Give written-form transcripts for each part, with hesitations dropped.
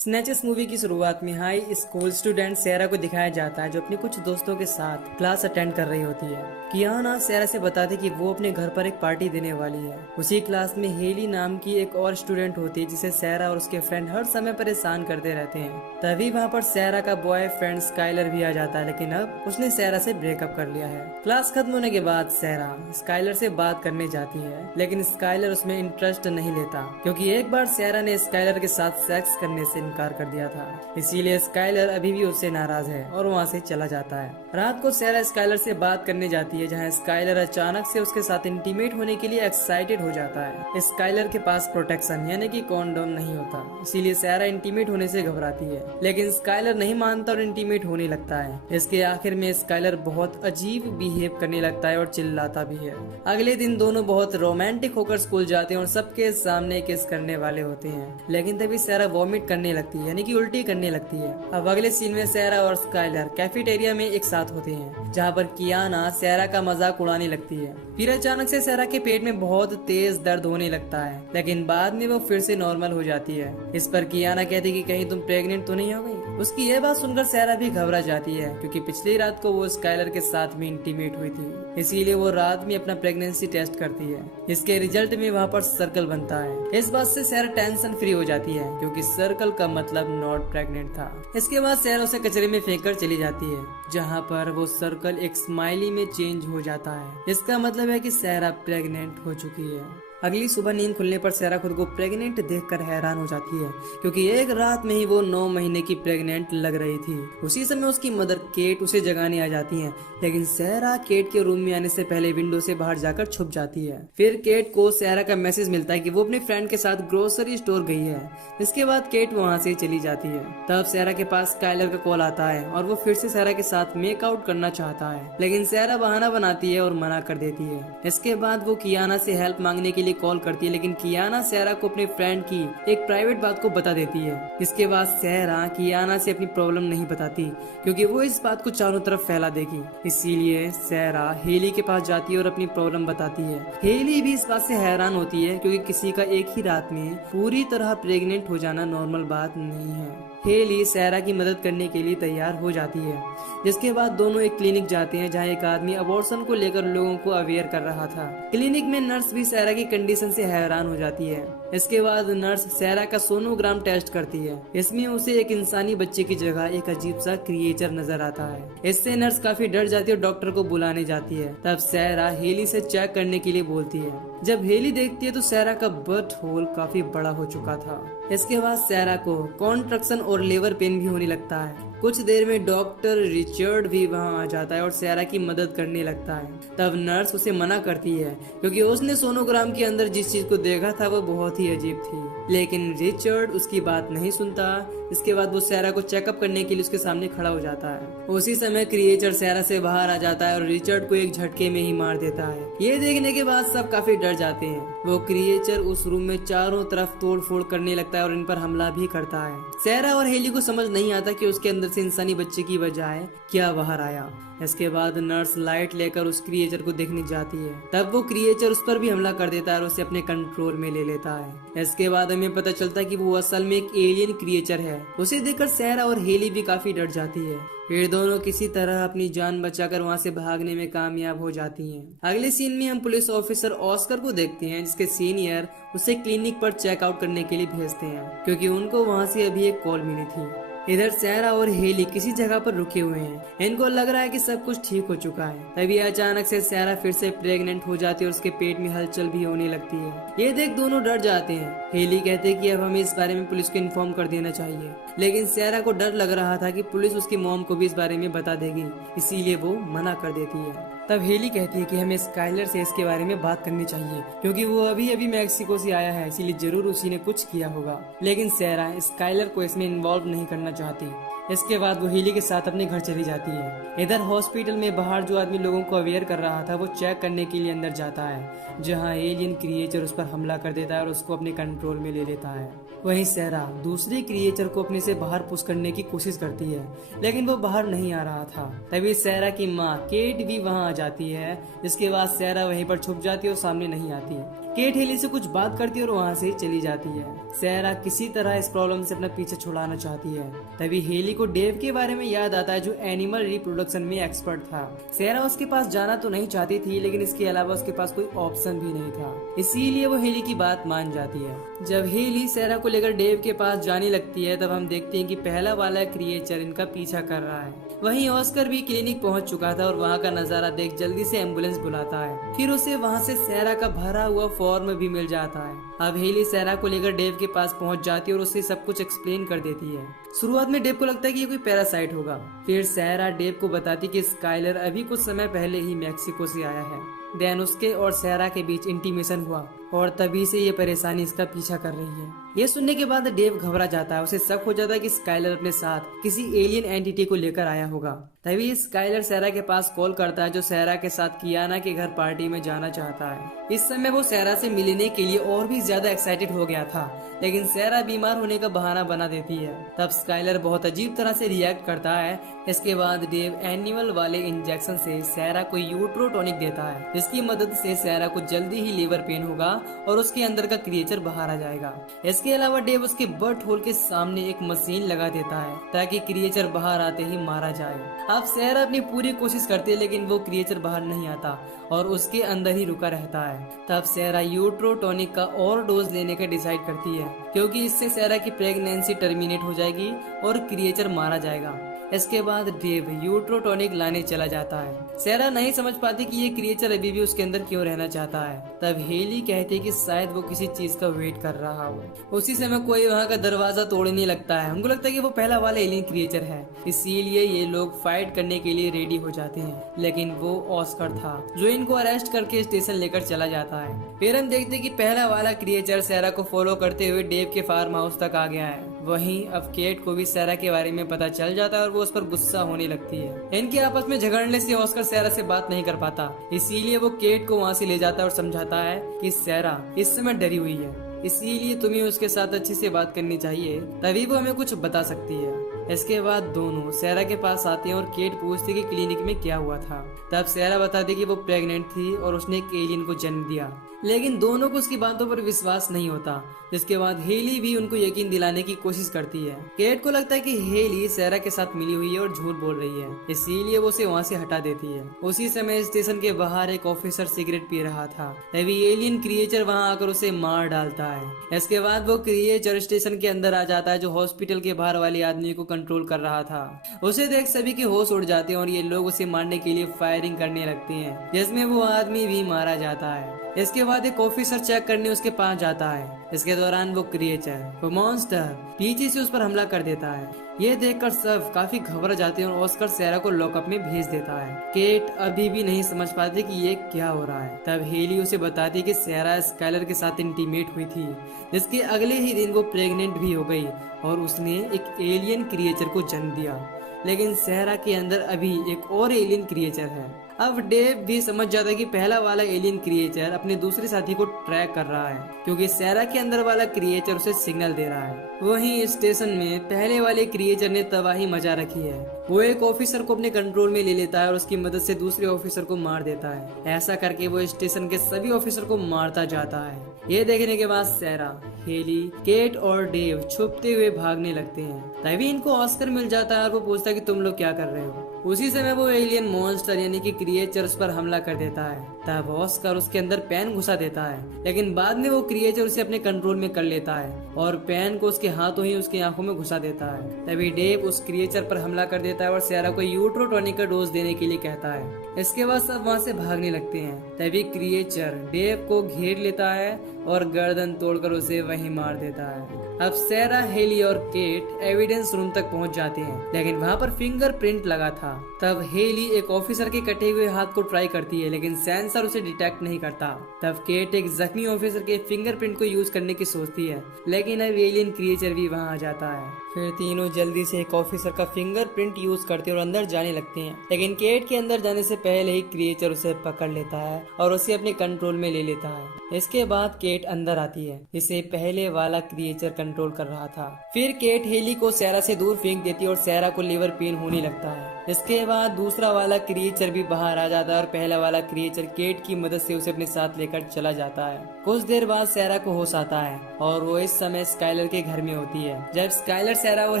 स्नेचेस movie की शुरुआत में हाई स्कूल स्टूडेंट सेरा को दिखाया जाता है जो अपने कुछ दोस्तों के साथ क्लास अटेंड कर रही होती है। कियाना सेरा से बताती कि वो अपने घर पर एक पार्टी देने वाली है। उसी क्लास में हेली नाम की एक और स्टूडेंट होती है जिसे सेरा और उसके फ्रेंड हर समय परेशान करते रहते हैं। तभी वहाँ पर सेरा का बॉयफ्रेंड स्काइलर भी आ जाता है, लेकिन अब उसने सेरा से ब्रेकअप कर लिया है। क्लास खत्म होने के बाद सेरा स्काइलर से बात करने जाती है, लेकिन स्काइलर उसमें इंटरेस्ट नहीं लेता क्योंकि एक बार सेरा ने स्काइलर के साथ सेक्स करने से इनकार कर दिया था। इसीलिए स्काइलर अभी भी उससे नाराज है और वहाँ से चला जाता है। रात को सेरा स्काइलर से बात करने जाती है, जहाँ स्काइलर अचानक से उसके साथ इंटीमेट होने के लिए एक्साइटेड हो जाता है। स्काइलर के पास प्रोटेक्शन यानी कि कॉन्डोम नहीं होता, इसीलिए सेरा इंटीमेट होने से घबराती है, लेकिन स्काइलर नहीं मानता और इंटीमेट होने लगता है। इसके आखिर में स्काइलर बहुत अजीब बिहेव करने लगता है और चिल्लाता भी है। अगले दिन दोनों बहुत रोमांटिक होकर स्कूल जाते हैं और सबके सामने किस करने वाले होते हैं, लेकिन तभी सेरा वॉमिट करने लगती है यानी कि उल्टी करने लगती है। अब अगले सीन में सेरा और स्काइलर कैफेटेरिया में एक साथ होते हैं, जहाँ पर कियाना सेरा का मजाक उड़ाने लगती है। फिर अचानक से सेरा के पेट में बहुत तेज दर्द होने लगता है, लेकिन बाद में वो फिर से नॉर्मल हो जाती है। इस पर कियाना कहती कि कहीं तुम प्रेग्नेंट तो नहीं हो गई। उसकी यह बात सुनकर सेरा भी घबरा जाती है क्योंकि पिछली रात को वो स्काइलर के साथ भी इंटीमेट हुई थी, इसीलिए वो रात में अपना प्रेगनेंसी टेस्ट करती है। इसके रिजल्ट में वहाँ पर सर्कल बनता है। इस बात से सेरा टेंशन फ्री हो जाती है क्योंकि सर्कल का मतलब नॉट प्रेग्नेंट था। इसके बाद सेरा उसे कचरे में फेंक कर चली जाती है, जहाँ पर वो सर्कल एक स्माइली में चेंज हो जाता है। इसका मतलब है कि सेरा प्रेग्नेंट हो चुकी है। अगली सुबह नींद खुलने पर सेरा खुद को प्रेग्नेंट देखकर हैरान हो जाती है क्योंकि एक रात में ही वो 9 महीने की प्रेग्नेंट लग रही थी। उसी समय उसकी मदर केट उसे जगाने आ जाती है, लेकिन सेरा केट के रूम में आने से पहले विंडो से बाहर जाकर छुप जाती है। फिर केट को सेरा का मैसेज मिलता है कि वो अपने फ्रेंड के साथ ग्रोसरी स्टोर गई है। इसके बाद केट वहाँ से चली जाती है। तब सेरा के पास स्काइलर का कॉल आता है और वो फिर से सेरा के साथ मेक आउट करना चाहता है, लेकिन सेरा बहाना बनाती है और मना कर देती है। इसके बाद वो कियाना से हेल्प मांगने के लिए कॉल करती है, लेकिन कियाना सेरा को अपने फ्रेंड की एक प्राइवेट बात को बता देती है। इसके बाद सेरा कियाना से अपनी प्रॉब्लम नहीं बताती क्योंकि वो इस बात को चारों तरफ फैला देगी। इसीलिए सेरा हेली के पास जाती है और अपनी प्रॉब्लम बताती है। हेली भी इस बात से हैरान होती है क्योंकि किसी का एक ही रात में पूरी तरह प्रेग्नेंट हो जाना नॉर्मल बात नहीं है। हेली सेरा की मदद करने के लिए तैयार हो जाती है, जिसके बाद दोनों एक क्लिनिक जाते हैं जहां एक आदमी अबॉर्शन को लेकर लोगों को अवेयर कर रहा था। क्लिनिक में नर्स भी सेरा की कंडीशन से हैरान हो जाती है। इसके बाद नर्स सेरा का सोनोग्राम टेस्ट करती है। इसमें उसे एक इंसानी बच्चे की जगह एक अजीब सा क्रिएचर नजर आता है। इससे नर्स काफी डर जाती है और डॉक्टर को बुलाने जाती है। तब सेरा हेली से चेक करने के लिए बोलती है। जब हेली देखती है तो सेरा का बर्थ होल काफी बड़ा हो चुका था। इसके बाद सेरा को कॉन्ट्रक्शन और लेबर पेन भी होने लगता है। कुछ देर में डॉक्टर रिचर्ड भी वहां आ जाता है और सेरा की मदद करने लगता है। तब नर्स उसे मना करती है क्योंकि उसने सोनोग्राम के अंदर जिस चीज को देखा था वो बहुत ही अजीब थी, लेकिन रिचर्ड उसकी बात नहीं सुनता। इसके बाद वो सेरा को चेकअप करने के लिए उसके सामने खड़ा हो जाता है। उसी समय क्रिएचर सेरा से बाहर आ जाता है और रिचर्ड को एक झटके में ही मार देता है। ये देखने के बाद सब काफी डर जाते हैं। वो क्रिएचर उस रूम में चारों तरफ तोड़ फोड़ करने लगता है और इन पर हमला भी करता है। सेरा और हेली को समझ नहीं आता कि उसके अंदर से इंसानी बच्चे की बजाय क्या बाहर आया। इसके बाद नर्स लाइट लेकर उस क्रिएचर को देखने जाती है। तब वो क्रिएचर उस पर भी हमला कर देता है और उसे अपने कंट्रोल में ले लेता है। इसके बाद हमें पता चलता है कि वो असल में एक एलियन क्रिएचर है। उसे देखकर सेरा और हेली भी काफी डर जाती है। फिर दोनों किसी तरह अपनी जान बचाकर वहाँ से भागने में कामयाब हो जाती हैं। अगले सीन में हम पुलिस ऑफिसर ऑस्कर को देखते हैं, जिसके सीनियर उसे क्लिनिक पर चेकआउट करने के लिए भेजते हैं क्योंकि उनको वहाँ से अभी एक कॉल मिली थी। इधर सेरा और हेली किसी जगह पर रुके हुए हैं। इनको लग रहा है कि सब कुछ ठीक हो चुका है। तभी अचानक से सेरा फिर से प्रेग्नेंट हो जाती है और उसके पेट में हलचल भी होने लगती है। ये देख दोनों डर जाते हैं। हेली कहते हैं कि अब हमें इस बारे में पुलिस को इन्फॉर्म कर देना चाहिए, लेकिन सेरा को डर लग रहा था कि पुलिस उसकी मॉम को भी इस बारे में बता देगी, इसीलिए वो मना कर देती है। तब हेली कहती है कि हमें स्काइलर से इसके बारे में बात करनी चाहिए क्योंकि वो अभी अभी मैक्सिको से आया है, इसीलिए जरूर उसी ने कुछ किया होगा। लेकिन सेरा स्काइलर को इसमें इन्वॉल्व नहीं करना चाहती। इसके बाद वो हेली के साथ अपने घर चली जाती है। इधर हॉस्पिटल में बाहर जो आदमी लोगों को अवेयर कर रहा था वो चेक करने के लिए अंदर जाता है, जहां एलियन क्रिएचर उस पर हमला कर देता है और उसको अपने कंट्रोल में ले लेता है। वहीं सेरा दूसरे क्रिएचर को अपने से बाहर पुश करने की कोशिश करती है, लेकिन वो बाहर नहीं आ रहा था। तभी सेरा की माँ केट भी वहां आ जाती है। इसके बाद सेरा वहीं पर छुप जाती है और सामने नहीं आती। केट हेली से कुछ बात करती है और वहाँ से चली जाती है। सैरा किसी तरह इस प्रॉब्लम से अपना पीछे छुड़ाना चाहती है। तभी हेली को डेव के बारे में याद आता है जो एनिमल रिप्रोडक्शन में एक्सपर्ट था। सैरा उसके पास जाना तो नहीं चाहती थी, लेकिन इसके अलावा उसके पास कोई ऑप्शन भी नहीं था, इसीलिए वो हेली की बात मान जाती है। जब हेली सैरा को लेकर डेव के पास जाने लगती है तब हम देखते हैं कि पहला वाला क्रिएचर इनका पीछा कर रहा है। वहीं ऑस्कर भी क्लिनिक पहुंच चुका था और वहां का नजारा देख जल्दी से एम्बुलेंस बुलाता है। फिर उसे वहां से सैरा का भरा हुआ फॉर्म भी मिल जाता है। अब हेली सैरा को लेकर डेव के पास पहुंच जाती है और उसे सब कुछ एक्सप्लेन कर देती है। शुरुआत में डेव को लगता है कि ये कोई पैरासाइट होगा। फिर सैरा डेव को बताती कि स्काइलर अभी कुछ समय पहले ही मैक्सिको से आया है। देन उसके और सैरा के बीच इंटीमेशन हुआ और तभी से ये परेशानी इसका पीछा कर रही है। ये सुनने के बाद डेव घबरा जाता है। उसे शक हो जाता है कि स्काइलर अपने साथ किसी एलियन एंटिटी को लेकर आया होगा। तभी स्काइलर सैरा के पास कॉल करता है जो सैरा के साथ कियाना के घर पार्टी में जाना चाहता है। इस समय वो सैरा से मिलने के लिए और भी ज्यादा एक्साइटेड हो गया था, लेकिन सैरा बीमार होने का बहाना बना देती है। तब स्काइलर बहुत अजीब तरह से रिएक्ट करता है। इसके बाद डेव एनिमल वाले इंजेक्शन से सैरा को यूट्रोटॉनिक देता है, जिसकी मदद से सैरा को जल्दी ही लीवर पेन होगा और उसके अंदर का क्रिएचर बाहर आ जाएगा। इसके अलावा डेव उसके बर्थ होल के सामने एक मशीन लगा देता है ताकि क्रिएचर बाहर आते ही मारा जाए। अब सैरा अपनी पूरी कोशिश करती है, लेकिन वो क्रिएचर बाहर नहीं आता और उसके अंदर ही रुका रहता है। तब सैरा यूट्रोटॉनिक का और डोज लेने का डिसाइड करती है, क्योंकि इससे सैरा की प्रेगनेंसी टर्मिनेट हो जाएगी और क्रिएचर मारा जाएगा। इसके बाद डेव यूट्रोटॉनिक लाने चला जाता है। सैरा नहीं समझ पाती कि ये क्रिएचर अभी भी उसके अंदर क्यों रहना चाहता है। तब हेली कहती है कि शायद वो किसी चीज का वेट कर रहा हो। उसी समय कोई वहाँ का दरवाजा तोड़ने लगता है। हमको लगता है कि वो पहला वाला एलियन क्रिएचर है, इसीलिए ये लोग फाइट करने के लिए रेडी हो जाते हैं। लेकिन वो ऑस्कर था जो इनको अरेस्ट करके स्टेशन लेकर चला जाता है। फिर हम देखते हैं कि पहला वाला क्रिएचर सैरा को फॉलो करते हुए डेव के फार्म हाउस तक आ गया है। वहीं अब केट को भी सैरा के बारे में पता चल जाता है और वो उस पर गुस्सा होने लगती है। इनके आपस में झगड़ने से ऑस्कर सैरा से बात नहीं कर पाता, इसीलिए वो केट को वहाँ से ले जाता है और समझाता है कि सैरा इस समय डरी हुई है, इसीलिए तुम्हें उसके साथ अच्छे से बात करनी चाहिए, तभी वो हमें कुछ बता सकती है। इसके बाद दोनों सैरा के पास आते हैं और केट पूछती कि क्लिनिक में क्या हुआ था। तब सैरा बताती कि वो प्रेग्नेंट थी और उसने एक एलियन को जन्म दिया, लेकिन दोनों को उसकी बातों पर विश्वास नहीं होता। जिसके बाद हेली भी उनको यकीन दिलाने की कोशिश करती है। केट को लगता है कि हेली सैरा के साथ मिली हुई है और झूठ बोल रही है, इसीलिए वो उसे वहाँ से हटा देती है। उसी समय स्टेशन के बाहर एक ऑफिसर सिगरेट पी रहा था। तभी एलियन क्रिएचर वहाँ आकर उसे मार डालता है। इसके बाद वो क्रिएचर स्टेशन के अंदर आ जाता है जो हॉस्पिटल के बाहर वाले आदमी को कंट्रोल कर रहा था। उसे देख सभी के होश उड़ जाते हैं और ये लोग उसे मारने के लिए फायरिंग करने लगते हैं, जिसमें वो आदमी भी मारा जाता है। इसके बाद एक ऑफिसर चेक करने उसके पास जाता है। इसके दौरान वो क्रिएचर, वो मॉन्स्टर पीछे से उस पर हमला कर देता है। ये देखकर सब काफी घबरा जाते हैं और ऑस्कर सैरा को लॉकअप में भेज देता है। केट अभी भी नहीं समझ पाती कि ये क्या हो रहा है। तब हेली उसे बताती है कि सैरा स्काइलर के साथ इंटीमेट हुई थी, जिसके अगले ही दिन वो प्रेग्नेंट भी हो गई और उसने एक एलियन क्रिएचर को जन्म दिया। लेकिन सैरा के अंदर अभी एक और एलियन क्रिएचर है। अब डेव भी समझ जाता है कि पहला वाला एलियन क्रिएचर अपने दूसरे साथी को ट्रैक कर रहा है, क्योंकि सैरा के अंदर वाला क्रिएचर उसे सिग्नल दे रहा है। वहीं स्टेशन में पहले वाले क्रिएचर ने तबाही मचा रखी है। वो एक ऑफिसर को अपने कंट्रोल में ले लेता है और उसकी मदद से दूसरे ऑफिसर को मार देता है। ऐसा करके वो स्टेशन के सभी ऑफिसर को मारता जाता है। ये देखने के बाद सैरा, हेली, केट और डेव छुपते हुए भागने लगते हैं। तभी इनको ऑस्कर मिल जाता है और वो पूछता है कि तुम लोग क्या कर रहे हो। उसी समय वो एलियन मॉन्स्टर यानी कि क्रिएचर उस पर हमला कर देता है। तब ऑस्कर उसके अंदर पेन घुसा देता है, लेकिन बाद में वो क्रिएचर उसे अपने कंट्रोल में कर लेता है और पेन को उसके हाथों ही उसकी आंखों में घुसा देता है। तभी डेव उस क्रिएचर पर हमला कर देता है और सैरा को यूट्रोटॉनिक का डोज देने के लिए कहता है। इसके बाद सब वहाँ से भागने लगते हैं। तभी क्रिएचर डेव को घेर लेता है और गर्दन तोड़कर उसे वहीं मार देता है। अब सैरा, हेली और केट एविडेंस रूम तक पहुंच जाते हैं, लेकिन वहां पर फिंगरप्रिंट लगा था। तब हेली एक ऑफिसर के कटे हुए हाथ को ट्राई करती है, लेकिन सेंसर उसे डिटेक्ट नहीं करता। तब केट एक जख्मी ऑफिसर के फिंगरप्रिंट को यूज करने की सोचती है, लेकिन अब एलियन क्रिएचर भी वहां आ जाता है। फिर तीनों जल्दी से एक ऑफिसर का फिंगरप्रिंट यूज करते और अंदर जाने लगते हैं, लेकिन केट के अंदर जाने से पहले ही क्रिएचर उसे पकड़ लेता है और उसे अपने कंट्रोल में ले लेता है। इसके बाद केट अंदर आती है। इसे पहले वाला क्रिएचर कंट्रोल कर रहा था। फिर केट हेली को सैरा से दूर फेंक देती है और सैरा को लीवर पेन होने लगता है। इसके बाद दूसरा वाला क्रिएचर भी बाहर आ जाता है और पहला वाला क्रिएचर केट की मदद से उसे अपने साथ लेकर चला जाता है। कुछ देर बाद सैरा को होश आता है और वो इस समय स्काइलर के घर में होती है। जब स्काइलर सैरा और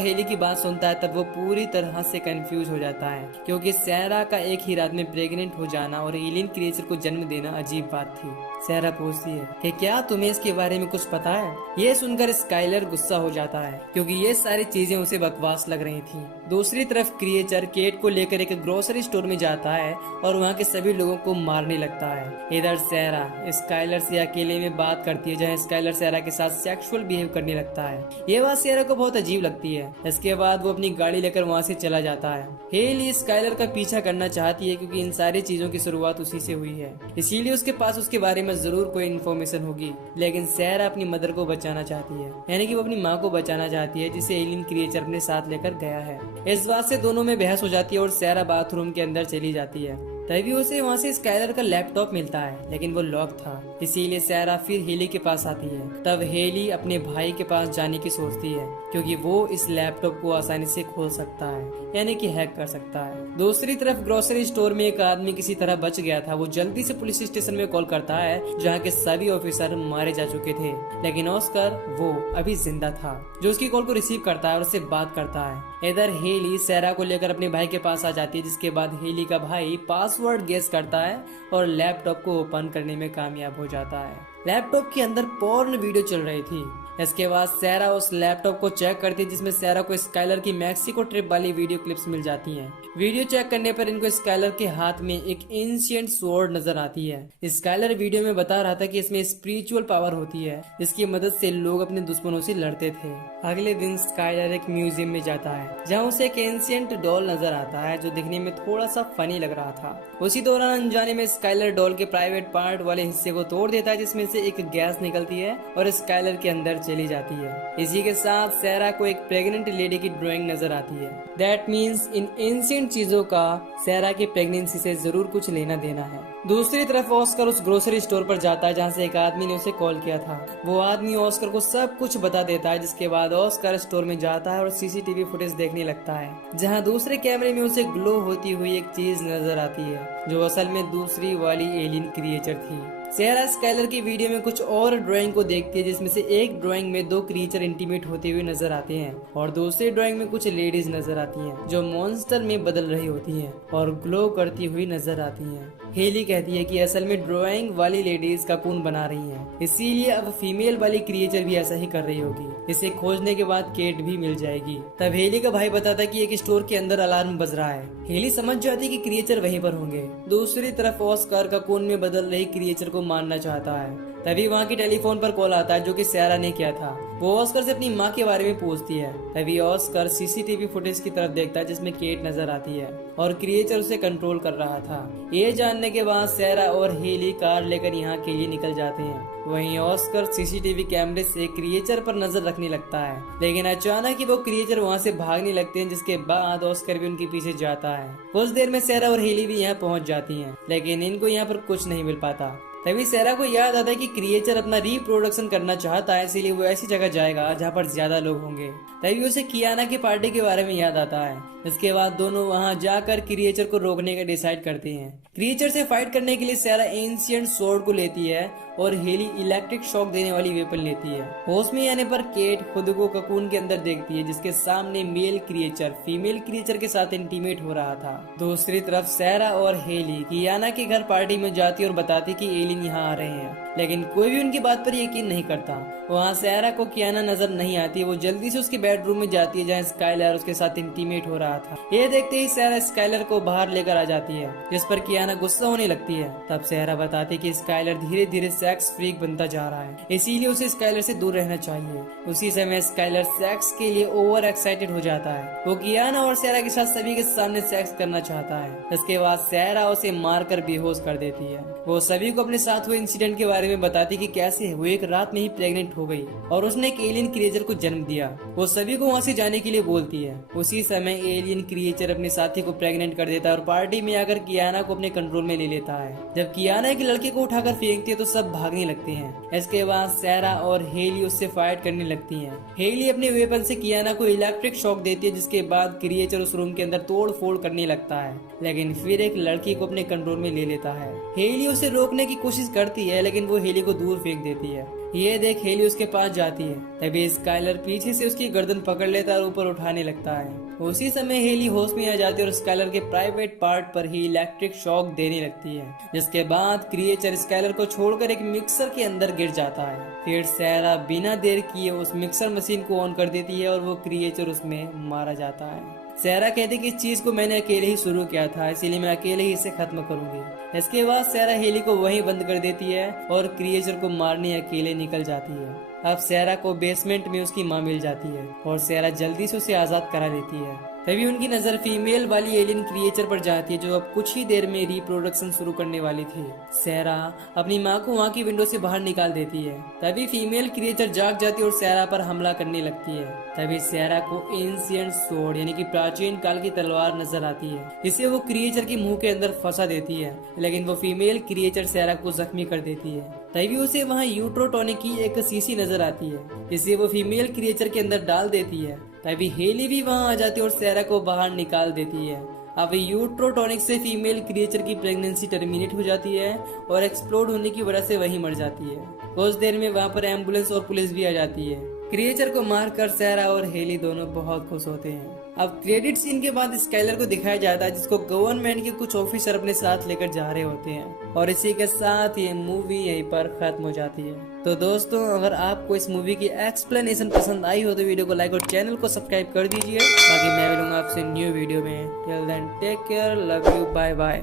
हेली की बात सुनता है तब वो पूरी तरह से कंफ्यूज हो जाता है, क्योंकि सैरा का एक ही रात में प्रेग्नेंट हो जाना और एलियन क्रिएचर को जन्म देना अजीब बात थी। सैरा पूछती है कि क्या तुम्हें इसके बारे में कुछ पता है? ये सुनकर स्काइलर गुस्सा हो जाता है, क्योंकि ये सारी चीजें उसे बकवास लग रही थी। दूसरी तरफ क्रिएचर केट को लेकर एक ग्रोसरी स्टोर में जाता है और वहाँ के सभी लोगों को मारने लगता है। इधर सैरा स्काइलर से अकेले में बात करती है, जहाँ स्काइलर सैरा के साथ सेक्सुअल बिहेव करने लगता है। ये बात सैरा को बहुत अजीब लगती है। इसके बाद वो अपनी गाड़ी लेकर वहाँ से चला जाता है। हेली स्काइलर का पीछा करना चाहती है, क्योंकि इन सारी चीजों की शुरुआत उसी से हुई है, इसीलिए उसके पास उसके बारे में जरूर कोई इन्फॉर्मेशन होगी। लेकिन सैरा अपनी मदर को बचाना चाहती है, यानी कि वो अपनी माँ को बचाना चाहती है, जिसे एलियन क्रिएचर अपने साथ लेकर गया है। इस बात से दोनों में बहस हो जाती है और सैरा बाथरूम के अंदर चली जाती है। तभी उसे वहाँ से स्काइलर का लैपटॉप मिलता है, लेकिन वो लॉक था, इसीलिए सैरा फिर हेली के पास आती है। तब हेली अपने भाई के पास जाने की सोचती है, क्योंकि वो इस लैपटॉप को आसानी से खोल सकता है, यानी कि हैक कर सकता है। दूसरी तरफ ग्रोसरी स्टोर में एक आदमी किसी तरह बच गया था। वो जल्दी से पुलिस स्टेशन में कॉल करता है, जहाँ के सभी ऑफिसर मारे जा चुके थे, लेकिन ऑस्कर वो अभी जिंदा था, जो उसकी कॉल को रिसीव करता है और उससे बात करता है। इधर हेली सैरा को लेकर अपने भाई के पास आ जाती है, जिसके बाद हेली का भाई पासवर्ड गेस करता है और लैपटॉप को ओपन करने में कामयाब हो जाता है। लैपटॉप के अंदर पोर्न वीडियो चल रही थी। इसके बाद सैरा उस लैपटॉप को चेक करती है, जिसमें सैरा को स्काइलर की मैक्सिको ट्रिप वाली वीडियो क्लिप्स मिल जाती हैं। वीडियो चेक करने पर इनको स्काइलर के हाथ में एक एंशिएंट स्वॉर्ड नजर आती है। स्काइलर वीडियो में बता रहा था कि इसमें स्पिरिचुअल पावर होती है, जिसकी मदद से लोग अपने दुश्मनों से लड़ते थे। अगले दिन स्काइलर एक म्यूजियम में जाता है, जहाँ उसे एक एंशिएंट डॉल नजर आता है, जो दिखने में थोड़ा सा फनी लग रहा था। उसी दौरान अनजाने में स्काइलर डॉल के प्राइवेट पार्ट वाले हिस्से को तोड़ देता है, जिसमें से एक गैस निकलती है और स्काइलर के अंदर चली जाती है। इसी के साथ सैरा को एक प्रेग्नेंट लेडी की ड्राइंग नजर आती है। दैट मीन्स इन एंशिएंट चीजों का सैरा की प्रेगनेंसी से जरूर कुछ लेना देना है। दूसरी तरफ ऑस्कर उस ग्रोसरी स्टोर पर जाता है, जहाँ से एक आदमी ने उसे कॉल किया था। वो आदमी ऑस्कर को सब कुछ बता देता है, जिसके बाद ऑस्कर स्टोर में जाता है और सीसीटीवी फुटेज देखने लगता है, जहाँ दूसरे कैमरे में उसे ग्लो होती हुई एक चीज नजर आती है, जो असल में दूसरी वाली एलियन क्रिएचर थी। सैरा स्काइलर की वीडियो में कुछ और ड्राइंग को देखती है, जिसमें से एक ड्राइंग में 2 क्रिएचर इंटीमेट होते हुए नजर आते हैं और दूसरी ड्राइंग में कुछ लेडीज नजर आती हैं, जो मॉन्स्टर में बदल रही होती हैं और ग्लो करती हुई नजर आती हैं। हेली कहती है कि असल में ड्राइंग वाली लेडीज का खून बना रही हैं, इसीलिए अब फीमेल वाली क्रिएचर भी ऐसा ही कर रही होगी। इसे खोजने के बाद केट भी मिल जाएगी। तब हेली का भाई बताता है कि एक स्टोर के अंदर अलार्म बज रहा है। हेली समझ जाती है कि क्रिएचर वहीं पर होंगे। दूसरी तरफ ऑस्कर का खून में बदल रही क्रिएचर को मारना चाहता है। तभी वहाँ की टेलीफोन पर कॉल आता है, जो कि सैरा ने किया था। वो ऑस्कर से अपनी माँ के बारे में पूछती है। तभी ऑस्कर सीसीटीवी फुटेज की तरफ देखता है, जिसमें केट नजर आती है और क्रिएचर उसे कंट्रोल कर रहा था। ये जानने के बाद सैरा और हेली कार लेकर यहाँ के लिए निकल जाते हैं। वहीं ऑस्कर सीसीटीवी कैमरे से क्रिएचर पर नजर रखने लगता है, लेकिन अचानक ही वो क्रिएचर वहाँ से भागने लगते हैं, जिसके बाद ऑस्कर भी उनके पीछे जाता है। कुछ देर में सैरा और हेली भी यहाँ पहुँच जाती हैं, लेकिन इनको यहाँ पर कुछ नहीं मिल पाता। तभी सैरा को याद आता है कि क्रिएचर अपना रिप्रोडक्शन करना चाहता है, इसीलिए वो ऐसी जगह जाएगा जहाँ पर ज्यादा लोग होंगे। तभी उसे कियाना की पार्टी के बारे में याद आता है। इसके बाद दोनों वहाँ जाकर क्रिएचर को रोकने का डिसाइड करते हैं। क्रिएचर से फाइट करने के लिए सैरा एंशिएंट स्वॉर्ड को लेती है और हेली इलेक्ट्रिक शॉक देने वाली वेपन लेती है। होश में आने पर केट खुद को ककून के अंदर देखती है, जिसके सामने मेल क्रिएचर फीमेल क्रिएचर के साथ इंटीमेट हो रहा था। दूसरी तरफ सैरा और हेली कियाना के घर पार्टी में जाती और बताती कि एलियन यहाँ आ रहे हैं, लेकिन कोई भी उनकी बात पर यकीन नहीं करता। वहाँ सैरा को कियाना नजर नहीं आती। वो जल्दी से उसके बेडरूम में जाती है, जहाँ स्काइलर उसके साथ इंटीमेट हो रहा था। ये देखते ही सैरा स्काइलर को बाहर लेकर आ जाती है, जिस पर कियाना गुस्सा होने लगती है। तब सैरा बताती है कि स्काइलर धीरे धीरे सेक्स फ्रीक बनता जा रहा है, इसीलिए उसे स्काइलर से दूर रहना चाहिए। उसी समय स्काइलर सेक्स के लिए ओवर एक्साइटेड हो जाता है। वो कियाना और सैरा के साथ सभी के सामने सेक्स करना चाहता है। इसके बाद सैरा उसे मारकर बेहोश कर देती है। वो सभी को अपने साथ हुए इंसिडेंट के बारे में बताती कि कैसे वो एक रात में ही प्रेग्नेंट हो गई और उसने एक एलियन क्रिएचर को जन्म दिया। वो सभी को वहाँ से जाने के लिए बोलती है। उसी समय एलियन क्रिएचर अपने साथी को प्रेग्नेंट कर देता है और पार्टी में आकर कियाना को अपने कंट्रोल में ले लेता है। जब कियाना एक लड़के को उठाकर फेंकती है तो सब भागने लगते हैं। इसके बाद सैरा और हेली उससे फाइट करने लगती हैं। हेली अपने वेपन से कियाना को इलेक्ट्रिक शॉक देती है, जिसके बाद क्रिएचर उस रूम के अंदर तोड़ फोड़ करने लगता है, लेकिन फिर एक लड़की को अपने कंट्रोल में ले लेता है। हेली उसे रोकने की कोशिश करती है, लेकिन वो हेली को दूर फेंक देती है। ये देख हेली उसके पास जाती है। तभी स्काइलर पीछे से उसकी गर्दन पकड़ लेता है और ऊपर उठाने लगता है। उसी समय हेली होश में आ जाती है और स्काइलर के प्राइवेट पार्ट पर ही इलेक्ट्रिक शॉक देने लगती है, जिसके बाद क्रिएचर स्काइलर को छोड़कर एक मिक्सर के अंदर गिर जाता है। फिर सैरा बिना देर किए उस मिक्सर मशीन को ऑन कर देती है और वो क्रिएचर उसमें मारा जाता है। सैरा कहती कि इस चीज को मैंने अकेले ही शुरू किया था, इसीलिए मैं अकेले ही इसे खत्म करूंगी। इसके बाद सैरा हेली को वहीं बंद कर देती है और क्रिएचर को मारने अकेले निकल जाती है। अब सैरा को बेसमेंट में उसकी माँ मिल जाती है और सैरा जल्दी से उसे आजाद करा देती है। तभी उनकी नजर फीमेल वाली एलियन क्रिएचर पर जाती है, जो अब कुछ ही देर में रिप्रोडक्शन शुरू करने वाली थी। सैरा अपनी माँ को वहाँ की विंडो से बाहर निकाल देती है। तभी फीमेल क्रिएचर जाग जाती है और सैरा पर हमला करने लगती है। तभी सैरा को एंशिएंट स्वॉर्ड यानी कि प्राचीन काल की तलवार नजर आती है। इसे वो क्रिएचर के मुंह के अंदर फंसा देती है, लेकिन वो फीमेल क्रिएचर सैरा को जख्मी कर देती है। तभी उसे वहाँ यूट्रोटॉनिक की एक शीशी नजर आती है, इसे वो फीमेल क्रिएचर के अंदर डाल देती है। तभी हेली भी वहाँ आ जाती है और सैरा को बाहर निकाल देती है। अब यूट्रोटॉनिक से फीमेल क्रिएचर की प्रेगनेंसी टर्मिनेट हो जाती है और एक्सप्लोड होने की वजह से वहीं मर जाती है। कुछ देर में वहाँ पर एम्बुलेंस और पुलिस भी आ जाती है। क्रिएचर को मारकर सैरा और हेली दोनों बहुत खुश होते हैं। अब क्रेडिट सीन के बाद स्काइलर को दिखाया जाता है, जिसको गवर्नमेंट के कुछ ऑफिसर अपने साथ लेकर जा रहे होते हैं। और इसी के साथ ये मूवी यहीं पर खत्म हो जाती है। तो दोस्तों, अगर आपको इस मूवी की एक्सप्लेनेशन पसंद आई हो तो वीडियो को लाइक और चैनल को सब्सक्राइब कर दीजिए। बाकी मैं मिलूंगा आपसे न्यू वीडियो में। Till then take care, love you, bye bye.